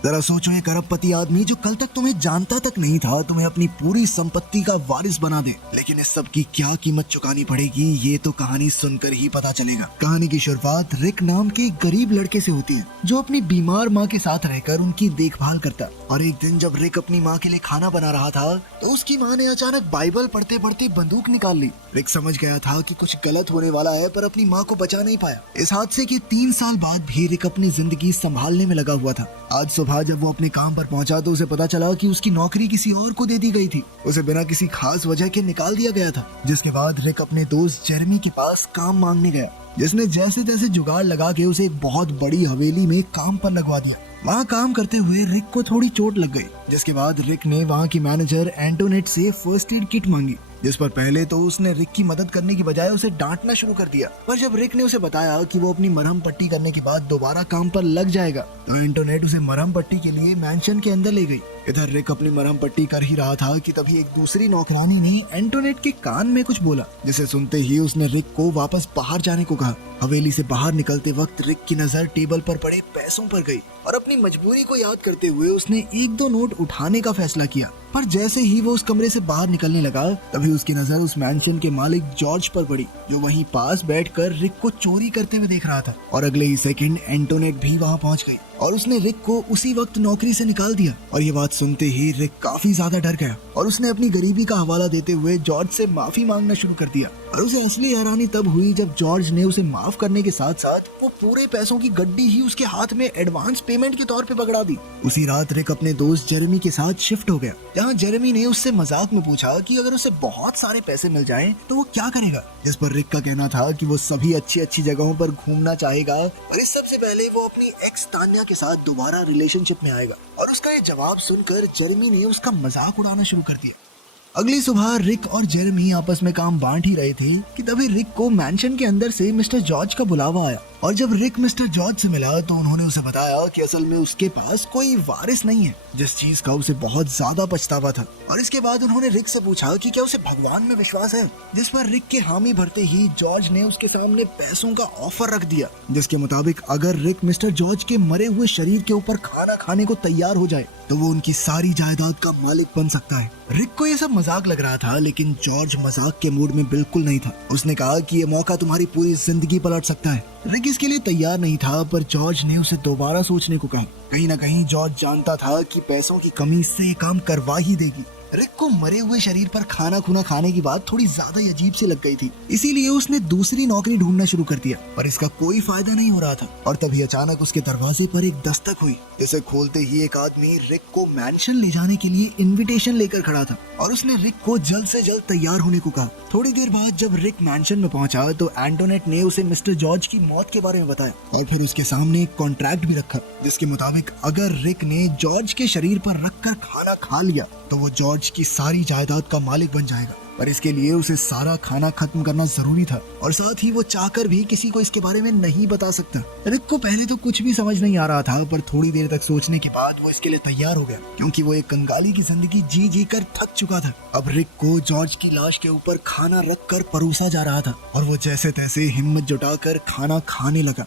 जरा सोचो, एक अरबपति आदमी जो कल तक तुम्हें जानता तक नहीं था तुम्हें अपनी पूरी संपत्ति का वारिस बना दे। लेकिन इस सब की क्या कीमत चुकानी पड़ेगी ये तो कहानी सुनकर ही पता चलेगा। कहानी की शुरुआत रिक नाम के गरीब लड़के से होती है जो अपनी बीमार माँ के साथ रहकर उनकी देखभाल करता। और एक दिन जब रिक अपनी माँ के लिए खाना बना रहा था तो उसकी माँ ने अचानक बाइबल पढ़ते पढ़ते बंदूक निकाल ली। रिक समझ गया था कि कुछ गलत होने वाला है, पर अपनी माँ को बचा नहीं पाया। इस हादसे के 3 साल बाद भी रिक अपनी जिंदगी संभालने में लगा हुआ था। आज सुबह जब वो अपने काम पर पहुंचा तो उसे पता चला कि उसकी नौकरी किसी और को दे दी गई थी। उसे बिना किसी खास वजह के निकाल दिया गया था। जिसके बाद रिक अपने दोस्त जेरेमी के पास काम मांगने गया, जिसने जैसे तैसे जुगाड़ लगा के उसे एक बहुत बड़ी हवेली में काम पर लगवा दिया। वहाँ काम करते हुए रिक को थोड़ी चोट लग गई, जिसके बाद रिक ने वहाँ की मैनेजर एंटोनेट से फर्स्ट एड किट मांगी। जिस पर पहले तो उसने रिक की मदद करने की बजाय उसे डांटना शुरू कर दिया। पर जब रिक ने उसे बताया कि वो अपनी मरहम पट्टी करने के बाद दोबारा काम पर लग जाएगा तो एंटोनेट उसे मरहम पट्टी के लिए मैंशन के अंदर ले गई। इधर रिक अपनी मरहम पट्टी कर ही रहा था कि तभी एक दूसरी नौकरानी ने एंटोनेट के कान में कुछ बोला, जिसे सुनते ही उसने रिक को वापस बाहर जाने को कहा। हवेली से बाहर निकलते वक्त रिक की नजर टेबल पर पड़े पैसों पर गई और अपनी मजबूरी को याद करते हुए उसने 1-2 नोट उठाने का फैसला किया। पर जैसे ही वो उस कमरे से बाहर निकलने लगा तभी उसकी नजर उस मैंशन के मालिक जॉर्ज पर पड़ी, जो वहीं पास बैठकर रिक को चोरी करते हुए देख रहा था। और अगले ही सेकंड एंटोनेट भी वहां पहुंच गई और उसने रिक को उसी वक्त नौकरी से निकाल दिया। और ये बात सुनते ही रिक काफी ज्यादा डर गया और उसने अपनी गरीबी का हवाला देते हुए जॉर्ज से माफी मांगना शुरू कर दिया। और उसे असली हैरानी तब हुई जब जॉर्ज ने उसे माफ करने के साथ साथ वो पूरे पैसों की गड्डी ही उसके हाथ में एडवांस पेमेंट के तौर पे पकड़ा दी। उसी रात रिक अपने दोस्त जेरेमी के साथ शिफ्ट हो गया, जहाँ जेरेमी ने उससे मजाक में पूछा कि अगर उसे बहुत सारे पैसे मिल जाएं तो वो क्या करेगा। जिस पर रिक का कहना था कि वो सभी अच्छी अच्छी जगहों पर घूमना चाहेगा और इस सबसे पहले वो अपनी एक्स तान्या के साथ दोबारा रिलेशनशिप में आएगा। और उसका ये जवाब सुनकर जेरेमी ने उसका मजाक उड़ाना शुरू कर दिया। अगली सुबह रिक और जेरेमी आपस में काम बांट ही रहे थे कि तभी रिक को मैंशन के अंदर से मिस्टर जॉर्ज का बुलावा आया। और जब रिक मिस्टर जॉर्ज से मिला तो उन्होंने उसे बताया कि असल में उसके पास कोई वारिस नहीं है, जिस चीज का उसे बहुत ज्यादा पछतावा था। और इसके बाद उन्होंने रिक से पूछा कि क्या उसे भगवान में विश्वास है, जिस पर रिक के हामी भरते ही जॉर्ज ने उसके सामने पैसों का ऑफर रख दिया, जिसके मुताबिक अगर रिक मिस्टर जॉर्ज के मरे हुए शरीर के ऊपर खाना खाने को तैयार हो जाए तो वो उनकी सारी जायदाद का मालिक बन सकता है। रिक को ये सब मजाक लग रहा था, लेकिन जॉर्ज मजाक के मूड में बिल्कुल नहीं था। उसने कहा कि ये मौका तुम्हारी पूरी जिंदगी पलट सकता है। रिक इसके लिए तैयार नहीं था, पर जॉर्ज ने उसे दोबारा सोचने को कहा। कहीं ना कहीं जॉर्ज जानता था कि पैसों की कमी से ये काम करवा ही देगी। रिक को मरे हुए शरीर पर खाना खुना खाने की बात थोड़ी ज्यादा अजीब सी लग गई थी, इसीलिए उसने दूसरी नौकरी ढूंढना शुरू कर दिया। पर इसका कोई फायदा नहीं हो रहा था। और तभी अचानक उसके दरवाजे पर एक दस्तक हुई, जिसे खोलते ही एक आदमी रिक को मैंशन ले जाने के लिए इनविटेशन लेकर खड़ा था। और उसने रिक को जल्द से जल्द तैयार होने को कहा। थोड़ी देर बाद जब रिक मैंशन में पहुंचा तो एंटोनेट ने उसे मिस्टर जॉर्ज की मौत के बारे में बताया और फिर उसके सामने एक कॉन्ट्रैक्ट भी रखा, जिसके मुताबिक अगर रिक ने जॉर्ज के शरीर पर रखकर खाना खा लिया तो वो जॉर्ज की सारी जायदाद का मालिक बन जाएगा। पर इसके लिए उसे सारा खाना खत्म करना जरूरी था और साथ ही वो चाहकर भी किसी को इसके बारे में नहीं बता सकता। रिक को पहले तो कुछ भी समझ नहीं आ रहा था, पर थोड़ी देर तक सोचने के बाद वो इसके लिए तैयार हो गया, क्योंकि वो एक कंगाली की जिंदगी जी जी कर थक चुका था। अब रिक को जॉर्ज की लाश के ऊपर खाना रख कर परोसा जा रहा था और वो जैसे तैसे हिम्मत जुटाकर खाना खाने लगा।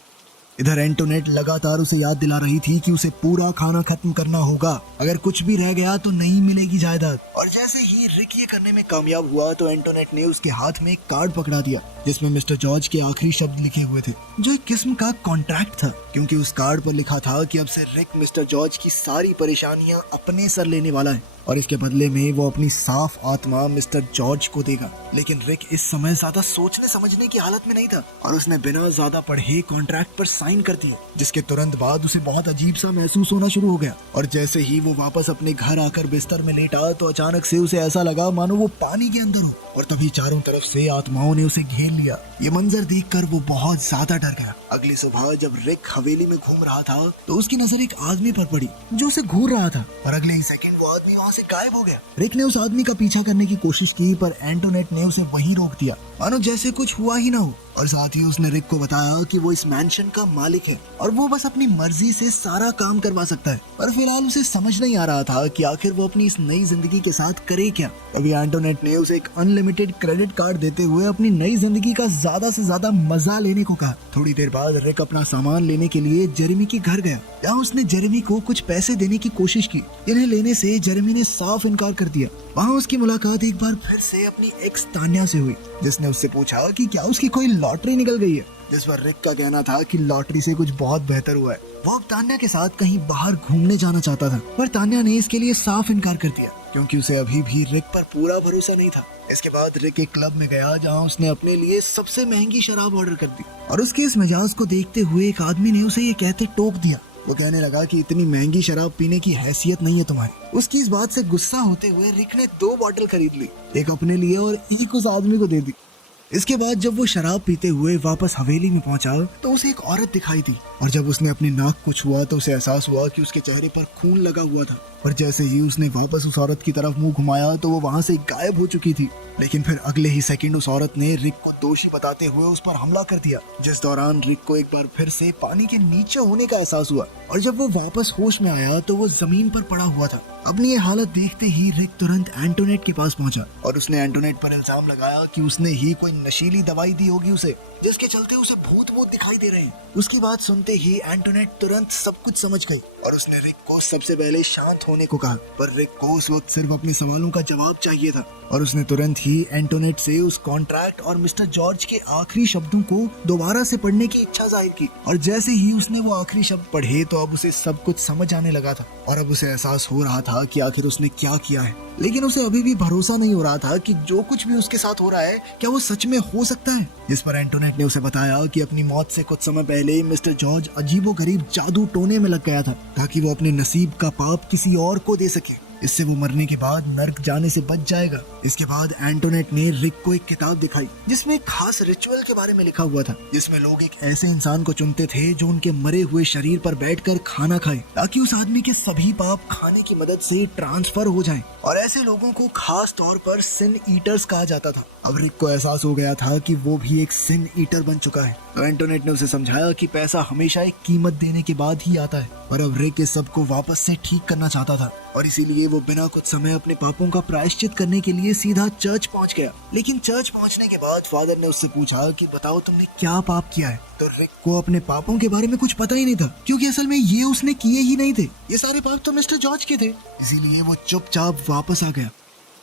इधर एंटोनेट लगातार उसे याद दिला रही थी कि उसे पूरा खाना खत्म करना होगा, अगर कुछ भी रह गया तो नहीं मिलेगी जायदाद। और जैसे ही रिक ये करने में कामयाब हुआ तो एंटोनेट ने उसके हाथ में एक कार्ड पकड़ा दिया, जिसमें मिस्टर जॉर्ज के आखिरी शब्द लिखे हुए थे, जो एक किस्म का कॉन्ट्रैक्ट था, क्योंकि उस कार्ड पर लिखा था कि अब से रिक मिस्टर जॉर्ज की सारी परेशानियां अपने सर लेने वाला है और इसके बदले में वो अपनी साफ आत्मा मिस्टर जॉर्ज को देगा। लेकिन रिक इस समय ज्यादा सोचने समझने की हालत में नहीं था और उसने बिना ज्यादा पढ़े कॉन्ट्रैक्ट पर साइन कर दिया, जिसके तुरंत बाद उसे बहुत अजीब सा महसूस होना शुरू हो गया। और जैसे ही वो वापस अपने घर आकर बिस्तर में लेटा तो अचानक से उसे ऐसा लगा मानो वो पानी के अंदर हो और तभी चारों तरफ से आत्माओं ने उसे घेर लिया। ये मंजर देखकर वो बहुत ज्यादा डर गया। अगली सुबह जब रिक हवेली में घूम रहा था तो उसकी नजर एक आदमी पर पड़ी जो उसे घूर रहा था और अगले ही सेकंड वो आदमी वहाँ से गायब हो गया। रिक ने उस आदमी का पीछा करने की कोशिश की, पर एंटोनेट ने उसे वहीं रोक दिया, मानो जैसे कुछ हुआ ही ना हो। और साथ ही उसने रिक को बताया कि वो इस मैंशन का मालिक है और वो बस अपनी मर्जी से सारा काम करवा सकता है। पर फिलहाल उसे समझ नहीं आ रहा था कि आखिर वो अपनी इस नई जिंदगी के साथ करे क्या। तभी एंटोनेट ने उसे एक अनलिमिटेड क्रेडिट कार्ड देते हुए अपनी नई जिंदगी का ज्यादा से ज्यादा मजा लेने को कहा। थोड़ी देर बाद बाद रिक अपना सामान लेने के लिए जेरेमी के घर गया। यहाँ उसने जेरेमी को कुछ पैसे देने की कोशिश की। इन्हें लेने से जेरेमी ने साफ इनकार कर दिया। वहाँ उसकी मुलाकात एक बार फिर से अपनी एक्स तान्या से हुई, जिसने उससे पूछा कि क्या उसकी कोई लॉटरी निकल गई है, जिस पर रिक का कहना था कि लॉटरी से कुछ बहुत बेहतर हुआ है। वो अब तान्या के साथ कहीं बाहर घूमने जाना चाहता था, पर तान्या ने इसके लिए साफ इनकार कर दिया क्योंकि उसे अभी भी रिक पर पूरा भरोसा नहीं था। इसके बाद रिक एक क्लब में गया जहां उसने अपने लिए सबसे महंगी शराब ऑर्डर कर दी और उसके इस मिजाज को देखते हुए एक आदमी ने उसे ये कहते टोक दिया। वो कहने लगा कि इतनी महंगी शराब पीने की हैसियत नहीं है तुम्हारी। उसकी इस बात से गुस्सा होते हुए रिक ने 2 बॉटल खरीद ली, एक अपने लिए और एक उस आदमी को दे दी। इसके बाद जब वो शराब पीते हुए वापस हवेली में पहुंचा तो उसे एक औरत दिखाई दी और जब उसने अपनी नाक को छुआ तो उसे एहसास हुआ कि उसके चेहरे पर खून लगा हुआ था। पर जैसे ही उसने वापस उस औरत की तरफ मुंह घुमाया तो वो वहां से गायब हो चुकी थी। लेकिन फिर अगले ही सेकंड उस औरत ने रिक को दोषी बताते हुए उस पर हमला कर दिया, जिस दौरान रिक को एक बार फिर से पानी के नीचे होने का एहसास हुआ और जब वो वापस होश में आया तो वो जमीन पर पड़ा हुआ था। अपनी ये हालत देखते ही रिक तुरंत एंटोनेट के पास पहुंचा और उसने एंटोनेट पर इल्जाम लगाया कि उसने ही कोई नशीली दवाई दी होगी उसे, जिसके चलते उसे भूत दिखाई दे रहे हैं। उसकी बात सुनते ही एंटोनेट तुरंत सब कुछ समझ गई और उसने रिक को सबसे पहले शांत होने को कहा, पर रिक को उस वक्त सिर्फ अपने सवालों का जवाब चाहिए था और उसने तुरंत ही एंटोनेट से उस कॉन्ट्रैक्ट और मिस्टर जॉर्ज के आखिरी शब्दों को दोबारा से पढ़ने की इच्छा जाहिर की। और जैसे ही उसने वो आखिरी शब्द पढ़े तो अब उसे सब कुछ समझ आने लगा था और अब उसे एहसास हो रहा था कि आखिर उसने क्या किया है। लेकिन उसे अभी भी भरोसा नहीं हो रहा था कि जो कुछ भी उसके साथ हो रहा है क्या वो सच में हो सकता है। जिस पर एंटोनेट ने उसे बताया कि अपनी मौत से कुछ समय पहले मिस्टर जॉर्ज अजीबोगरीब जादू टोने में लग गया था ताकि वो अपने नसीब का पाप किसी और को दे सके। इससे वो मरने के बाद नर्क जाने से बच जाएगा। इसके बाद एंटोनेट ने रिक को एक किताब दिखाई जिसमें एक खास रिचुअल के बारे में लिखा हुआ था, जिसमें लोग एक ऐसे इंसान को चुनते थे जो उनके मरे हुए शरीर पर बैठकर खाना खाए ताकि उस आदमी के सभी पाप खाने की मदद से ट्रांसफर हो जाएं। और ऐसे लोगों को खास तौर पर सिन ईटर्स कहा जाता था। अब रिक को एहसास हो गया था कि वो भी एक सिन ईटर बन चुका है। अब एंटोनेट ने उसे समझाया कि पैसा हमेशा एक कीमत देने के बाद ही आता है और अब रिक इस सब को वापस से ठीक करना चाहता था और इसीलिए वो बिना कुछ समय अपने पापों का प्रायश्चित करने के लिए सीधा चर्च पहुंच गया। लेकिन चर्च पहुंचने के बाद फादर ने उससे पूछा कि बताओ तुमने क्या पाप किया है। तो रिक को अपने पापों के बारे में कुछ पता ही नहीं था क्योंकि असल में ये उसने किए ही नहीं थे। ये सारे पाप तो मिस्टर जॉर्ज के थे, इसीलिए वो चुपचाप वापस आ गया।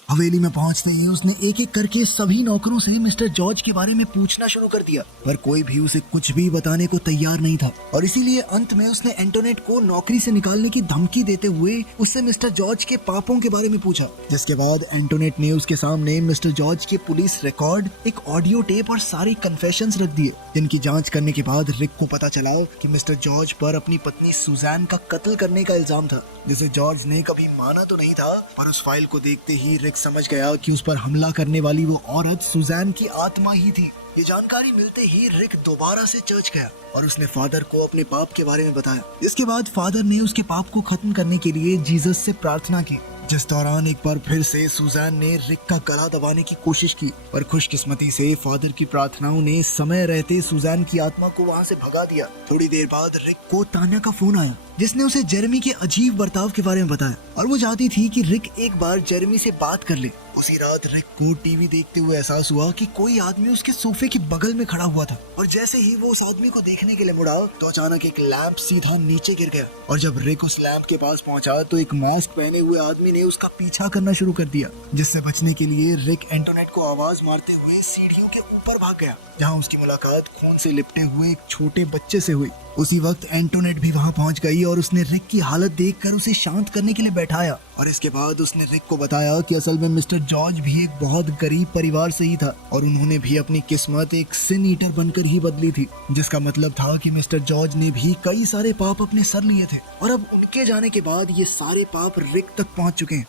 हवेली में पहुंचते ही उसने एक एक करके सभी नौकरों से मिस्टर जॉर्ज के बारे में पूछना शुरू कर दिया, पर कोई भी उसे कुछ भी बताने को तैयार नहीं था और इसीलिए अंत में उसने एंटोनेट को नौकरी से निकालने की धमकी देते हुए उससे मिस्टर जॉर्ज के पापों के बारे में पूछा। जिसके बाद एंटोनेट ने उसके सामने मिस्टर जॉर्ज के पुलिस रिकॉर्ड, एक ऑडियो टेप और सारी कन्फेशंस रख दिए, जिनकी जांच करने के बाद रिक को पता चला कि मिस्टर जॉर्ज पर अपनी पत्नी सुजैन का कत्ल करने का इल्जाम था, जिसे जॉर्ज ने कभी माना तो नहीं था। पर उस फाइल को देखते ही रिक समझ गया कि उस पर हमला करने वाली वो औरत सुजैन की आत्मा ही थी। ये जानकारी मिलते ही रिक दोबारा से चर्च गया और उसने फादर को अपने पाप के बारे में बताया। इसके बाद फादर ने उसके पाप को खत्म करने के लिए जीसस से प्रार्थना की, जिस दौरान एक बार फिर से सुजैन ने रिक का गला दबाने की कोशिश की, पर खुशकिस्मती से फादर की प्रार्थनाओं ने समय रहते सुजैन की आत्मा को वहां से भगा दिया। थोड़ी देर बाद रिक को तान्या का फोन आया, जिसने उसे जेरेमी के अजीब बर्ताव के बारे में बताया और वो चाहती थी कि रिक एक बार जेरेमी से बात कर ले। उसी रात रिक को टीवी देखते हुए एहसास हुआ कि कोई आदमी उसके सोफे के बगल में खड़ा हुआ था और जैसे ही वो उस आदमी को देखने के लिए मुड़ा तो अचानक एक लैंप सीधा नीचे गिर गया और जब रिक उस लैंप के पास पहुंचा तो एक मास्क पहने हुए आदमी ने उसका पीछा करना शुरू कर दिया, जिससे बचने के लिए रिक एंटोनेट को आवाज मारते हुए सीढ़ियों के ऊपर भाग गया, जहां उसकी मुलाकात खून से लिपटे हुए एक छोटे बच्चे से हुई। उसी वक्त एंटोनेट भी वहां पहुंच गई और उसने रिक की हालत देखकर उसे शांत करने के लिए बैठाया और इसके बाद उसने रिक को बताया कि असल में मिस्टर जॉर्ज भी एक बहुत गरीब परिवार से ही था और उन्होंने भी अपनी किस्मत एक सिन ईटर बनकर ही बदली थी, जिसका मतलब था कि मिस्टर जॉर्ज ने भी कई सारे पाप अपने सर लिए थे और अब उनके जाने के बाद ये सारे पाप रिक तक पहुंच चुके हैं।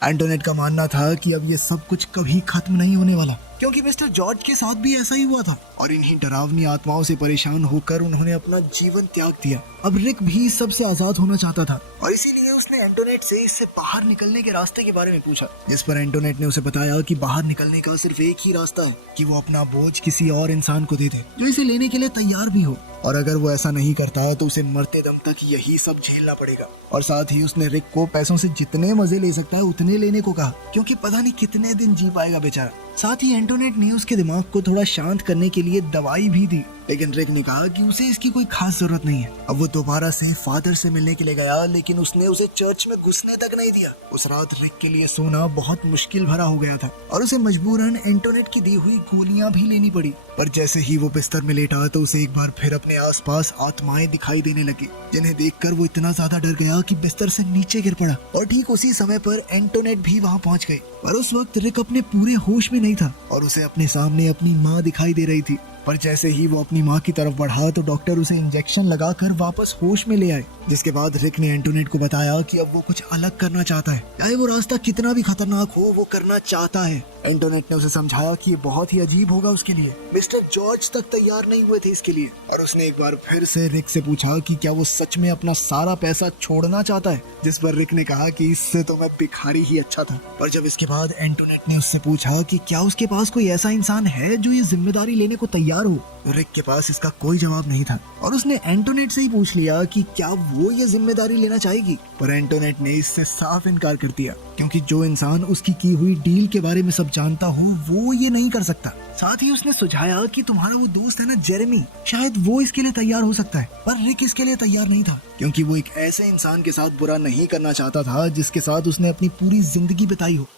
एंटोनेट का मानना था कि अब ये सब कुछ कभी खत्म नहीं होने वाला, क्योंकि मिस्टर जॉर्ज के साथ भी ऐसा ही हुआ था और इन्हीं डरावनी आत्माओं से परेशान होकर उन्होंने अपना जीवन त्याग दिया। अब रिक भी सबसे आजाद होना चाहता था और इसीलिए उसने एंटोनेट से इससे बाहर निकलने के रास्ते के बारे में पूछा, जिस पर एंटोनेट ने उसे बताया कि बाहर निकलने का सिर्फ एक ही रास्ता है कि वो अपना बोझ किसी और इंसान को दे दे जो इसे लेने के लिए तैयार भी हो, और अगर वो ऐसा नहीं करता तो उसे मरते दम तक यही सब झेलना पड़ेगा। और साथ ही उसने रिक को पैसों से जितने मजे ले सकता है उतने लेने को कहा, क्योंकि पता नहीं कितने दिन जी पाएगा बेचारा। साथ ही एंटोनेट ने उसके दिमाग को थोड़ा शांत करने के लिए दवाई भी दी, लेकिन रिक ने कहा कि उसे इसकी कोई खास जरूरत नहीं है। अब वो दोबारा से फादर से मिलने के लिए गया, लेकिन उसने उसे चर्च में घुसने तक नहीं दिया। उस रात रिक के लिए सोना बहुत मुश्किल भरा हो गया था और उसे मजबूरन एंटोनेट की दी हुई गोलियां भी लेनी पड़ी। पर जैसे ही वो बिस्तर में लेटा तो उसे एक बार फिर अपने आसपास आत्माएं दिखाई देने लगी, जिन्हें देखकर वो इतना ज्यादा डर गया कि बिस्तर से नीचे गिर पड़ा। और ठीक उसी समय पर एंटोनेट भी वहाँ पहुँच गई। पर उस वक्त रिक अपने पूरे होश में नहीं था और उसे अपने सामने अपनी माँ दिखाई दे रही थी। पर जैसे ही वो अपनी माँ की तरफ बढ़ा तो डॉक्टर उसे इंजेक्शन लगाकर वापस होश में ले आए। जिसके बाद रिक ने एंटोनेट को बताया कि अब वो कुछ अलग करना चाहता है, चाहे वो रास्ता कितना भी खतरनाक हो, वो करना चाहता है। एंटोनेट ने उसे समझाया कि ये बहुत ही अजीब होगा उसके लिए। मिस्टर जॉर्ज तक तैयार नहीं हुए थे इसके लिए। और उसने एक बार फिर से रिक से पूछा कि क्या वो सच में अपना सारा पैसा छोड़ना चाहता है, जिस पर रिक ने कहा कि इससे तो मैं भिखारी ही अच्छा था। पर जब इसके बाद एंटोनेट ने उससे पूछा कि क्या उसके पास कोई ऐसा इंसान है जो ये जिम्मेदारी लेने को तैयार हो, तो रिक के पास इसका कोई जवाब नहीं था। और उसने एंटोनेट से ही पूछ लिया कि क्या वो ये जिम्मेदारी लेना चाहेगी। पर एंटोनेट ने इससे साफ इनकार कर दिया, क्योंकि जो इंसान उसकी की हुई डील के बारे में सब जानता हो वो ये नहीं कर सकता। साथ ही उसने सुझाया कि तुम्हारा वो दोस्त है ना जेरेमी, शायद वो इसके लिए तैयार हो सकता है। पर रिक इसके लिए तैयार नहीं था, क्योंकि वो एक ऐसे इंसान के साथ बुरा नहीं करना चाहता था जिसके साथ उसने अपनी पूरी जिंदगी बिताई हो।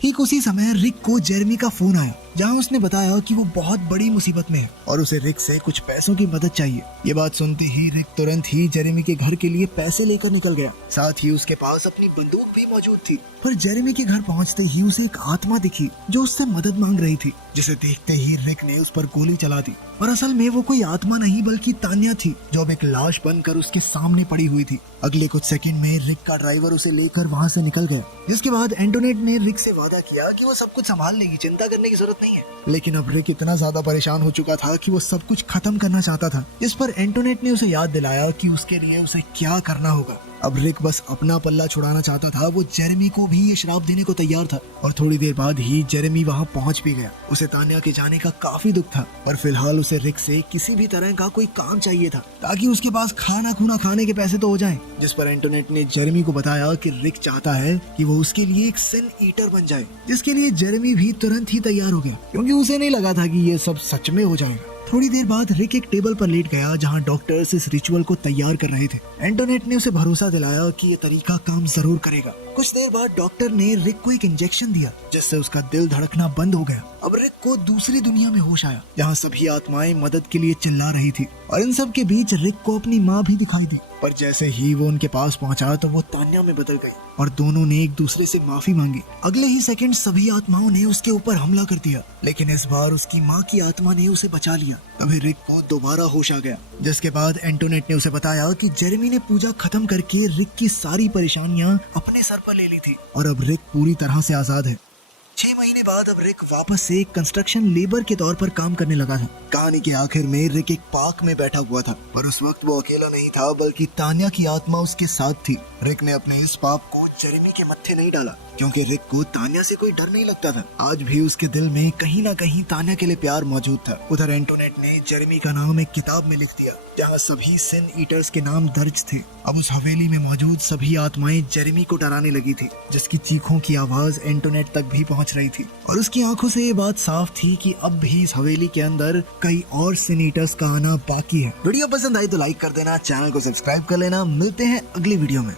ठीक उसी समय रिक को जेरेमी का फोन आया, जहां उसने बताया कि वो बहुत बड़ी मुसीबत में है और उसे रिक से कुछ पैसों की मदद चाहिए। ये बात सुनते ही रिक तुरंत ही जेरेमी के घर के लिए पैसे लेकर निकल गया। साथ ही उसके पास अपनी बंदूक भी मौजूद थी। पर जेरेमी के घर पहुंचते ही उसे एक आत्मा दिखी जो उससे मदद मांग रही थी, जिसे देखते ही रिक ने उस पर गोली चला दी। पर असल में वो कोई आत्मा नहीं बल्कि तान्या थी, जो अब एक लाश बनकर उसके सामने पड़ी हुई थी। अगले कुछ सेकंड में रिक का ड्राइवर उसे लेकर वहाँ से निकल गया, जिसके बाद एंटोनेट ने रिक से वादा किया कि वो सब कुछ संभाल लेगी, चिंता करने की जरूरत नहीं है। लेकिन अब रिक इतना ज्यादा परेशान हो चुका था कि वो सब कुछ खत्म करना चाहता था, जिस पर एंटोनेट ने उसे याद दिलाया कि उसके लिए उसे क्या करना होगा। अब रिक बस अपना पल्ला छुड़ाना चाहता था। वो जेरेमी को भी ये श्राप देने को तैयार था और थोड़ी देर बाद ही जेरेमी वहाँ पहुँच भी गया। उसे तान्या के जाने का काफी दुख था, पर फिलहाल उसे रिक से किसी भी तरह का कोई काम चाहिए था, ताकि उसके पास खाना खूना खाने के पैसे तो हो जाएं। जिस पर एंटोनेट ने जेरेमी को बताया कि रिक चाहता है कि वो उसके लिए एक सिन ईटर बन जाए, जिसके लिए जेरेमी भी तुरंत ही तैयार हो गया, क्योंकि उसे नहीं लगा था कि ये सब सच में हो जाएगा। थोड़ी देर बाद रिक एक टेबल पर लेट गया, जहां डॉक्टर्स इस रिचुअल को तैयार कर रहे थे। एंटोनेट ने उसे भरोसा दिलाया कि ये तरीका काम जरूर करेगा। कुछ देर बाद डॉक्टर ने रिक को एक इंजेक्शन दिया, जिससे उसका दिल धड़कना बंद हो गया। अब रिक को दूसरी दुनिया में होश आया, जहाँ सभी आत्माएं मदद के लिए चिल्ला रही थी। और इन सब के बीच रिक को अपनी माँ भी दिखाई दी। पर जैसे ही वो उनके पास पहुंचा तो वो तान्या में बदल गई और दोनों ने एक दूसरे से माफी मांगी। अगले ही सेकंड सभी आत्माओं ने उसके ऊपर हमला कर दिया, लेकिन इस बार उसकी माँ की आत्मा ने उसे बचा लिया। तभी रिक को दोबारा होश आ गया, जिसके बाद एंटोनेट ने उसे बताया कि जेरेमी ने पूजा खत्म करके रिक की सारी परेशानियां अपने सर पर ले ली थी और अब रिक पूरी तरह से आजाद है। 6 महीने बाद अब रिक वापस से कंस्ट्रक्शन लेबर के तौर पर काम करने लगा था। कहानी के आखिर में रिक एक पार्क में बैठा हुआ था, पर उस वक्त वो अकेला नहीं था, बल्कि तान्या की आत्मा उसके साथ थी। रिक ने अपने इस पाप को जेरेमी के मत्थे नहीं डाला, क्योंकि रिक को तान्या से कोई डर नहीं लगता था। आज भी उसके दिल में कहीं ना कहीं तान्या के लिए प्यार मौजूद था। उधर एंटोनेट ने जेरेमी का नाम एक किताब में लिख दिया, जहाँ सभी सिन ईटर्स के नाम दर्ज थे। अब उस हवेली में मौजूद सभी आत्माएं जेरेमी को डराने लगी थी, जिसकी चीखों की आवाज एंटोनेट तक भी पहुंच रही थी। और उसकी आंखों से ये बात साफ थी कि अब भी इस हवेली के अंदर कई और सिन ईटर्स का आना बाकी है। वीडियो पसंद आई तो लाइक कर देना, चैनल को सब्सक्राइब कर लेना। मिलते हैं अगली वीडियो में।